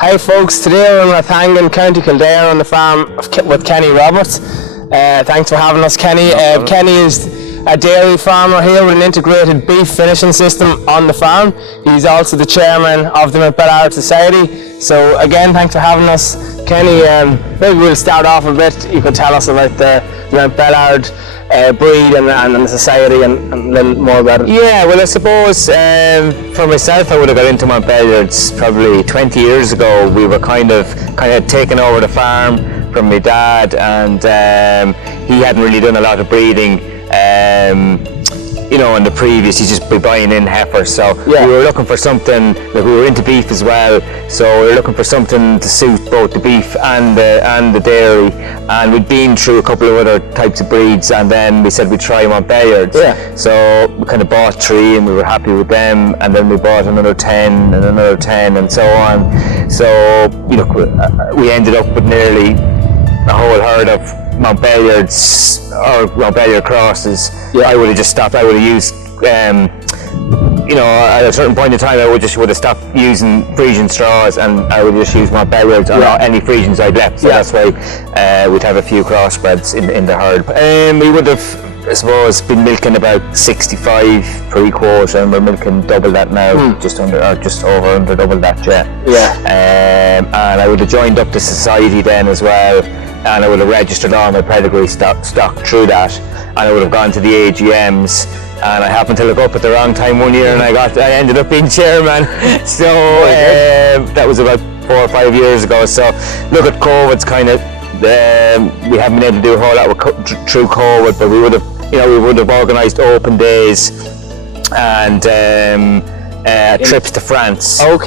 Hi folks, today we're in Rathangan, County Kildare on the farm with Kenny Roberts. Thanks for having us, Kenny. Kenny is a dairy farmer here with an integrated beef finishing system on the farm. He's also the chairman of the Montbeliarde Society. So again, thanks for having us, Kenny. Maybe we'll start off a bit. You could tell us about the Montbeliarde breed and the society and a little more about it. Yeah, well I suppose for myself I would have got into Montbeliarde probably 20 years ago. We were kind of taken over the farm from my dad, and he hadn't really done a lot of breeding in the previous. He's just been buying in heifers, so we were looking for something. We were into beef as well, so we were looking for something to suit both the beef and the dairy. And we'd been through a couple of other types of breeds, and then we said we'd try Montbeliarde. So we kind of bought 3 and we were happy with them, and then we bought another 10 and another 10 and so on. So we ended up with nearly a whole herd of Montbeliardes or Montbeliarde crosses. I would have just stopped. I would have used at a certain point in time I would have stopped using Frisian straws, and I would just use Montbeliardes on any Frisians I'd left. So that's why we'd have a few crossbreds in the herd. We would have, I suppose, been milking about 65 pre-quote, and we're milking double that now, just over double that. And I would have joined up the society then as well, and I would have registered all my pedigree stock through that, and I would have gone to the AGMs. And I happened to look up at the wrong time one year, and I ended up being chairman. So that was about 4 or 5 years ago. So look, at COVID's kind of we haven't been able to do a whole lot through COVID, but we would have organised open days and trips to France. Which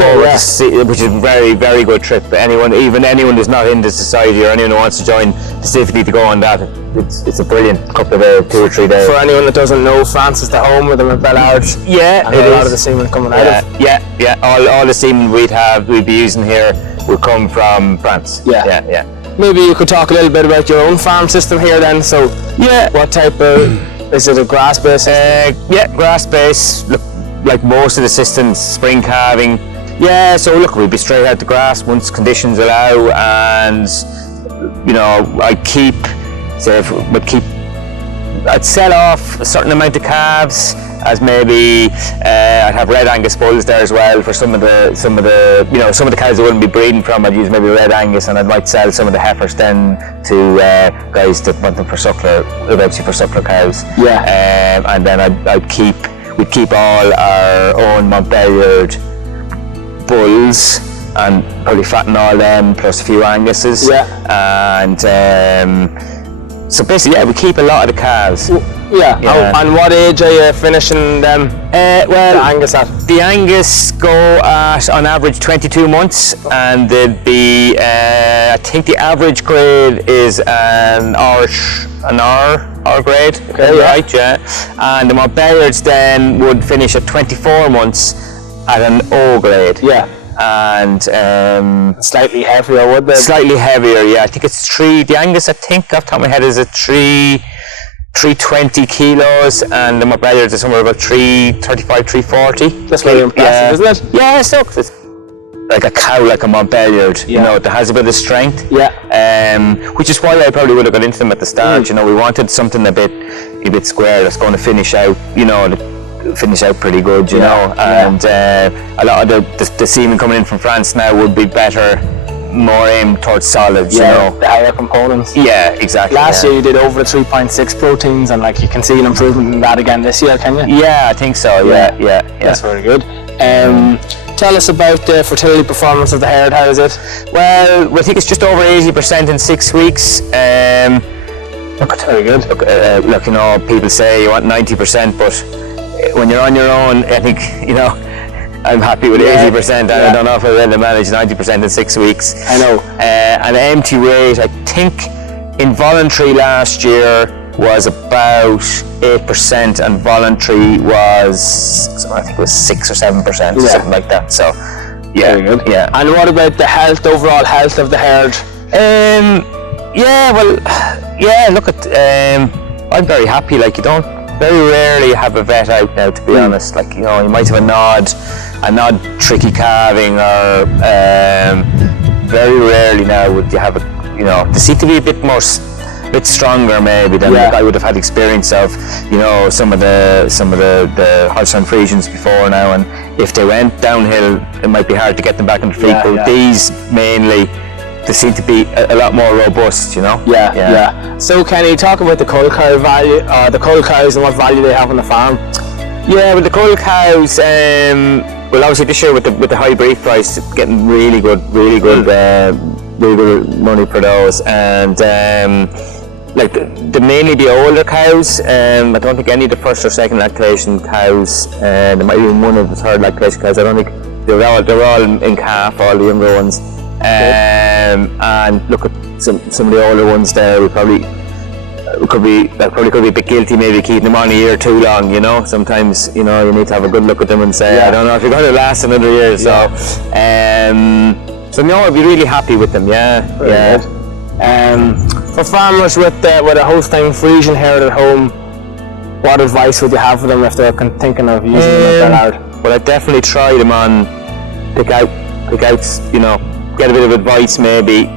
is a very, very good trip. Anyone who's not in the society or anyone who wants to join specifically to go on that, it's a brilliant couple of 2 or 3 days. For anyone that doesn't know, France is the home of the Montbeliarde. And a lot of the semen coming out of. All the semen we'd be using here would come from France. Maybe you could talk a little bit about your own farm system here then. So what type of, is it a grass base? Grass base. Look, like most of the systems, spring calving. So look, we'd be straight out to grass once conditions allow, and I'd sell off a certain amount of calves, as maybe I'd have red Angus bulls there as well for some of the cows I wouldn't be breeding from. I'd use maybe red Angus, and I might sell some of the heifers then to guys that want them for suckler, eventually for suckler cows. And then we'd keep all our own Montbeliarde bulls and probably fatten all them plus a few Anguses. And so basically, we keep a lot of the calves. And what age are you finishing them? The Angus at? The Angus go at on average 22 months, and they'd be I think the average grade is an R grade. And the Montbeliardes then would finish at 24 months at an O grade. And slightly heavier, would they? Slightly heavier, I think it's 3. The Angus, I think off the top of my head, is a 320 kilos, and the Montbeliardes are somewhere about 335, 340. That's very impressive, isn't it? It's like a cow, like a Montbeliarde, that has a bit of strength. Which is why I probably would have got into them at the start. We wanted something a bit square that's going to finish out, pretty good, and a lot of the semen coming in from France now would be better, more aimed towards solids, the higher components. Exactly. Last year you did over the 3.6 proteins, and you can see an improvement in that again this year, can you? I think so. That's very good. Tell us about the fertility performance of the herd. How is it? Well, I think it's just over 80% in 6 weeks. Very good. Look, people say you want 90%, but when you're on your own, I think, I'm happy with 80%. I don't know if I'll be able to manage 90% in 6 weeks. I know. And empty rate, I think involuntary last year was about 8%, and voluntary was, I think it was 6 or 7%, something like that. So, very good. And what about the overall health of the herd? Look, I'm very happy. You don't very rarely have a vet out now, to be honest. You might have a nod tricky calving, or very rarely now would you have they seem to be a bit stronger maybe than like I would have had experience of, some of the Holstein Friesians before now, and if they went downhill, it might be hard to get them back on the feet. But these mainly, they seem to be a lot more robust, Yeah. So can you talk about the cull cow value, the cull cows, and what value they have on the farm? Yeah, with the cull cows, well, obviously this year with the high beef price, getting really good money for those, and mainly the older cows. I don't think any of the first or second lactation cows. There might be one of the third lactation cows. I don't think they're all in calf, all the younger ones. And look at some of the older ones there. We probably could be a bit guilty maybe keeping them on a year too long. Sometimes you need to have a good look at them and say, I don't know if you're going to last another year. So no, I'd be really happy with them. For farmers with a Holstein Friesian herd at home, what advice would you have for them if they're thinking of using Montbeliarde? Well, I'd definitely try them on, pick out, get a bit of advice maybe.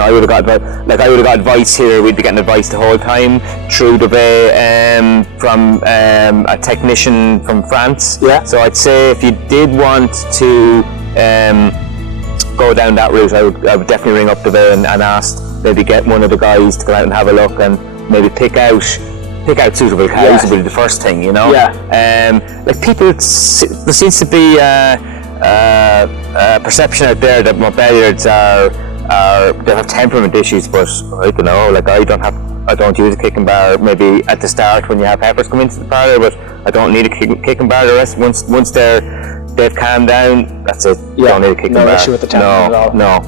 I would have got advice here. We'd be getting advice the whole time through Dovea from a technician from France. Yeah. So I'd say if you did want to go down that route, I would definitely ring up Dovea and ask, maybe get one of the guys to go out and have a look and maybe pick out suitable cows would be the first thing, people, there seems to be a perception out there that Montbeliardes they have temperament issues, but I don't know, I don't use a kicking bar maybe at the start when you have heifers come into the parlour, but I don't need a kicking bar the rest. Once they've calmed down, that's it. Don't need a kicking bar. No issue with the temperament at all. No.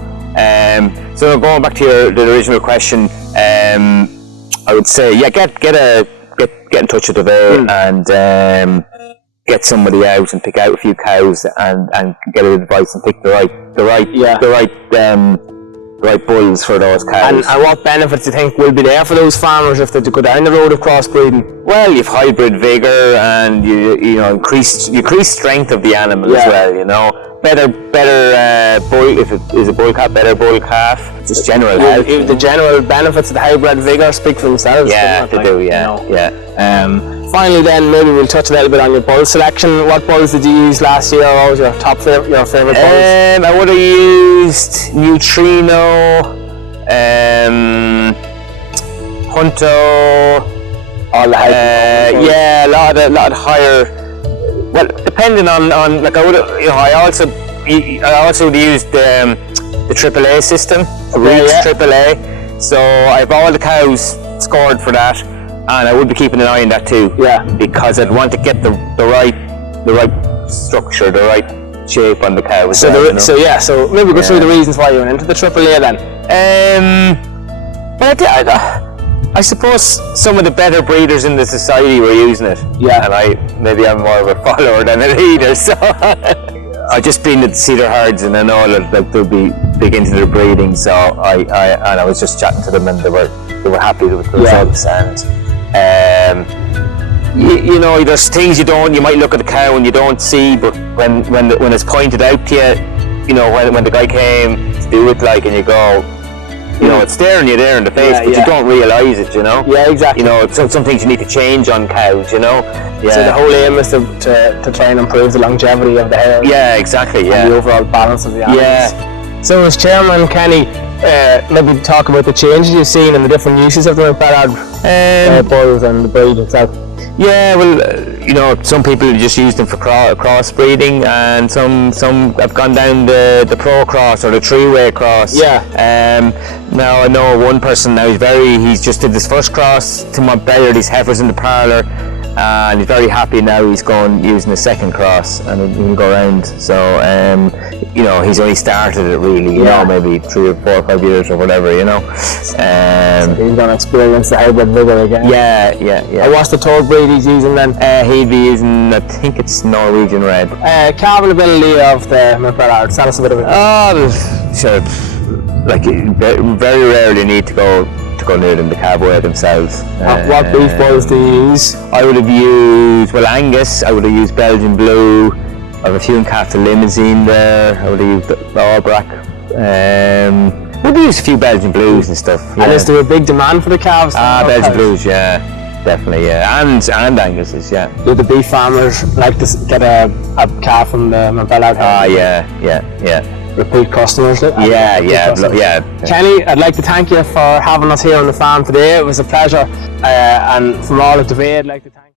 So going back to the original question, I would say get in touch with Dovea and get somebody out and pick out a few cows and get advice and pick the right bulls for those cows. And what benefits do you think will be there for those farmers if they go down the road of crossbreeding? Well, you've hybrid vigour and you increase strength of the animal as well. Better bull, if it is a bull calf, better bull calf. Just general health. The general benefits of the hybrid vigour speak for themselves. Yeah, they do. Finally, then maybe we'll touch a little bit on your bull selection. What bulls did you use last year? What was your favourite bulls? I would have used Neutrino, Hunto. All the hybrid bulls. Yeah, a lot of higher. Well, depending on I would I also would have used the AAA system, AAA. So I have all the cows scored for that, and I would be keeping an eye on that too. Yeah. Because I'd want to get the right structure, the right shape on the cows. So maybe go through the reasons why you went into the AAA then. But I suppose some of the better breeders in the society were using it. Yeah. And maybe I'm more of a follower than a leader, so I've just been to see their herds and I know that they'll be big into their breeding, so I was just chatting to them and they were happy with the results. And there's things you might look at the cow and you don't see, but when it's pointed out to you, when the guy came to do it, and you go, it's staring you there in the face, but you don't realise it, Yeah, exactly. Some things you need to change on cows, Yeah. So the whole aim is to try and improve the longevity of the herd. Yeah, exactly, and the overall balance of the animals. Yeah. So as chairman, Kenny, maybe talk about the changes you've seen and the different uses of the Montbeliarde bulls and the breed itself. Yeah, well, some people just use them for crossbreeding, and some have gone down the pro cross or the three-way cross. Yeah. Now I know one person now. He's just did his first cross to Montbeliarde. His heifer's in the parlour, and he's very happy now. He's going using a second cross, and he can go around. So he's only started it really. Maybe 3 or 4 or 5 years or whatever. So he's going to experience the hybrid vigour again. Yeah. And what's the third breed he's using then? He'd be using, I think it's Norwegian Red. Calving ability of the Montbeliarde. Tell us a bit about it. Sure. Very rarely need to go near them. The calve weigh themselves. What beef bulls do you use? I would have used Angus. I would have used Belgian Blue. I have a few in calf to Limousine there. I would have used the Albrecht. We'd use a few Belgian Blues and stuff. Yeah. And is there a big demand for the calves? Belgian Blues, yeah, definitely, yeah, and Angus's, yeah. Do the beef farmers like to get a calf from the Montbeliarde? Yeah. Repeat customers? Yeah. Kenny, I'd like to thank you for having us here on the farm today. It was a pleasure, and from all of Dovea, I'd like to thank you.